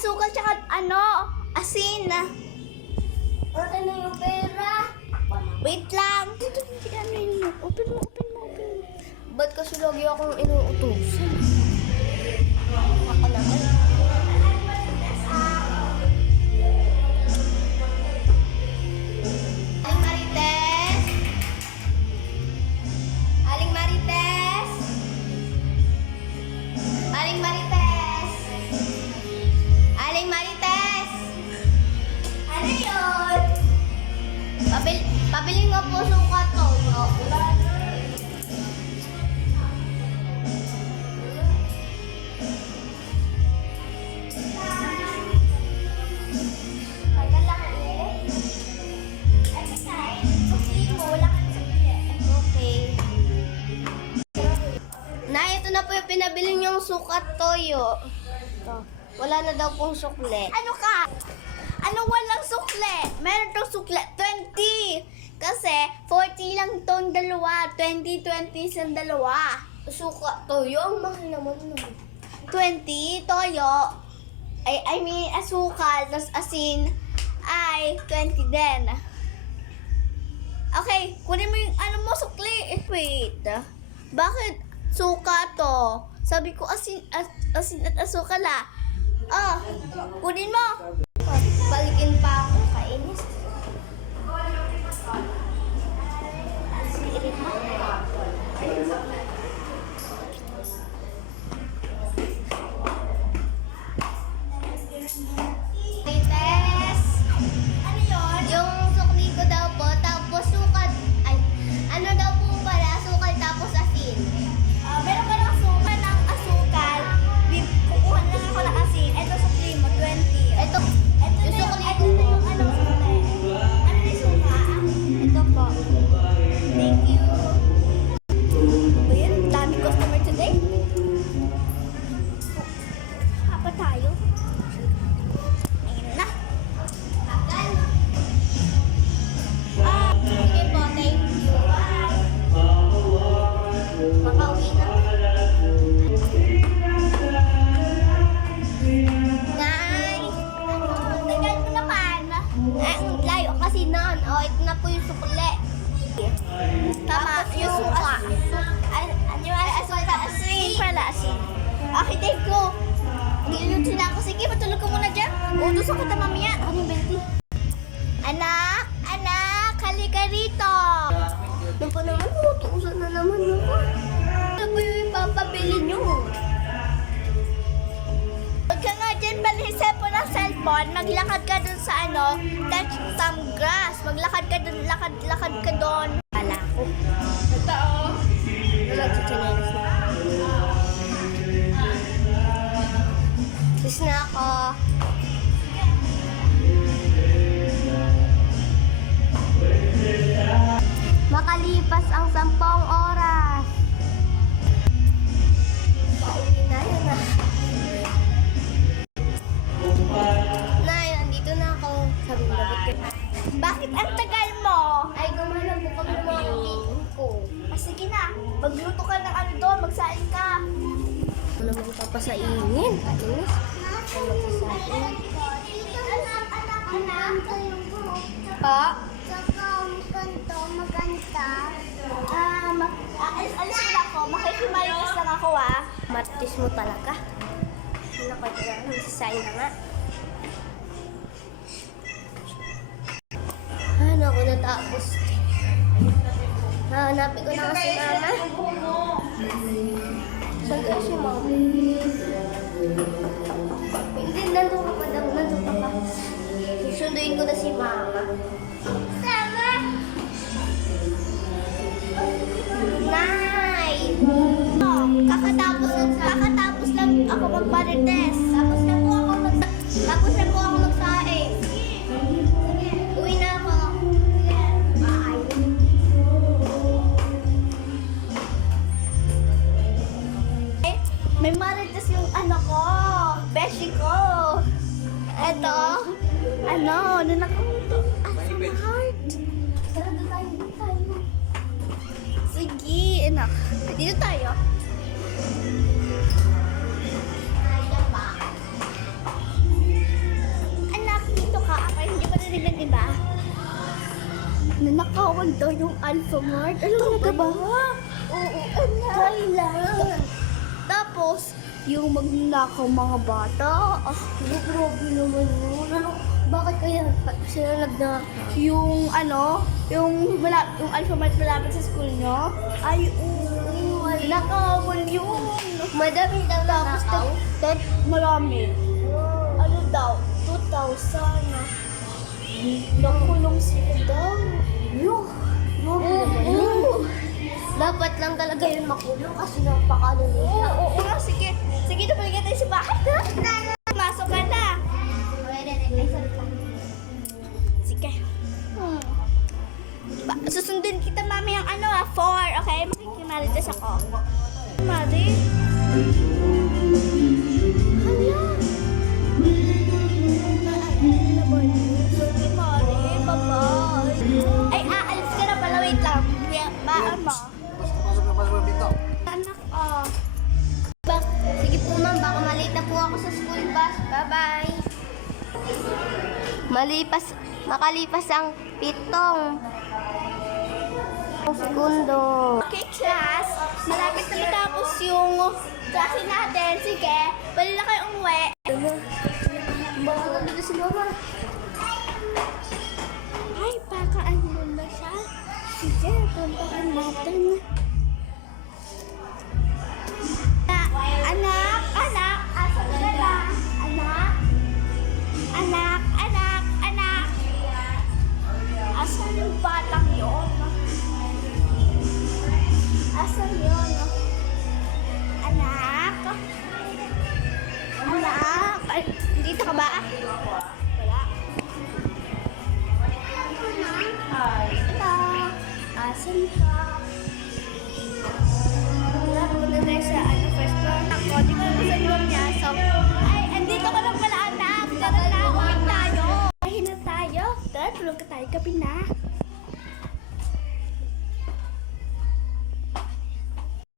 asukal tsaka asin. Akin na yung pera. Wait lang. Ano yun? Open mo. Ba't kasi lagi akong inuutosan? Ako naman. Aling Marites. Ano yun? Pabili nga po suka to. Nay, ito na po yung pinabili niyong sukat toyo. Ito. Wala na daw pong sukle. Ano ka? Ano walang sukle? Meron tong sukle. 20. Kasi 40 lang tong dalawa. 20 sa dalawa. Sukat toyo? Ang mahal naman nun. 20 toyo. I mean asukal. Tapos asin ay 20 din. Okay, kunin mo yung sukli. Wait. Bakit suka to? Sabi ko asin at asukal kunin mo. Balikin pa ako. Kainis. Marites. Ano yun? Yung sukli ko daw po, tapos sukat. Ay, ano daw po pala? Sukal tapos asin. Meron ka ng suka ng asukal. Kukuha na lang ako ng asin. Ito sukli mo, 20. Ito Ito yung na sukli yung ko. sukli. Ano na yung suka? Ito po. Thank you. Ba yan? Dami customer today. Hapa tayo. Ayun na. Sige po, thank you. Makauwi na. Nay! Tagal mo naman. Ang layo kasi noon. O, ito na po yung sukli. Tama, yung suka. Ano yung asuka? Asin pala, asin. Okay, thank you. Niluluto na ako. Sige, matulog ka muna dyan. Utusan kita mamaya. Ano yung 20? Anak, halika rito. Ano pa naman? Utusan na naman ako. Ano ba yung ipapabili nyo? Huwag ka nga dyan balhisip mo ng cellphone. Maglakad ka dun sa touch some grass. Maglakad ka dun, lakad ka dun. Wala ko. Nagsichinelas na. Sis na ako. Makalipas ang 10 oras. Pauwi na yun ah. Nay, nandito na ako. Sabi mo, labot ka. Bakit ang tagal mo? Ay, gumala mo kami ng mga kaibigan ko. Sige na, magluto ka ng doon, magsain ka. Ano naman papasainin? Kainis. Ano magsasain? Pa? Alisin ako, makikimalis lang ako Martis mo talaga. Ano ko ito lang? Magsasain na nga. Ano ako natapos? Hanapin ko na nga si mama. Saan kayo si mama? Hindi, nandun ka pa daw. Nandun ka pa. Susunduin ko na si mama. Sama! Nay! Kakatapos lang ako magmarites. Tapos na po ako magsaing. Uwi na ako. Bye. May marites yung ko, beshi ko. Eto, nanakamuto. Sa heart. Tara, dito tayo. Sige, anak. Dito tayo. diba? Nanakawan daw yung Alphamart. Alam mo ka ba? Oo, kailan? Tapos, yung magnanakaw mga bata. Grabe naman yun. Ano, bakit kaya sila Yung yung Alphamart malapit sa school nyo. Ay, oo. Nakawan yun. Madami daw Tapos, nakaw? marami. Ano daw? 2,000. Nakulong sila daw. Oo. Dapat lang talaga yun makulong kasi napakalo nila. Oo nga, sige. Sige, napaligan tayo sa bahay. Masok ka na. Sige. Susundin kita, mami, ang 4. Okay? Makikimarites ako. Mari? Hala. Sige, Mari. Bye-bye. Ay, aalis ka na pala. Wait lang. Baan mo? Anak, Sige po ma'am, baka malate na po ako sa school bus. Bye-bye. Makalipas ang 7 segundo. Okay, class. Malapit na matapos yung klase natin. Sige, pwede na kayo umuwi. Baka nandito si mama. Ay, pakaan mo na siya. Sige, pampakan natin. Anak, asan ka na? Anak. Asan yung batang yun? Asan yun? Anak? Ay, dito ka ba? Wala. Anak, asan ka? Wala, pumunta tayo sa first floor. Ako, di ko na sa room niya. So, ay, andito ka lang pala, anak. Tara na, uwi tayo. Kahin na tayo. Tara, tulog ka tayo. Gabi na.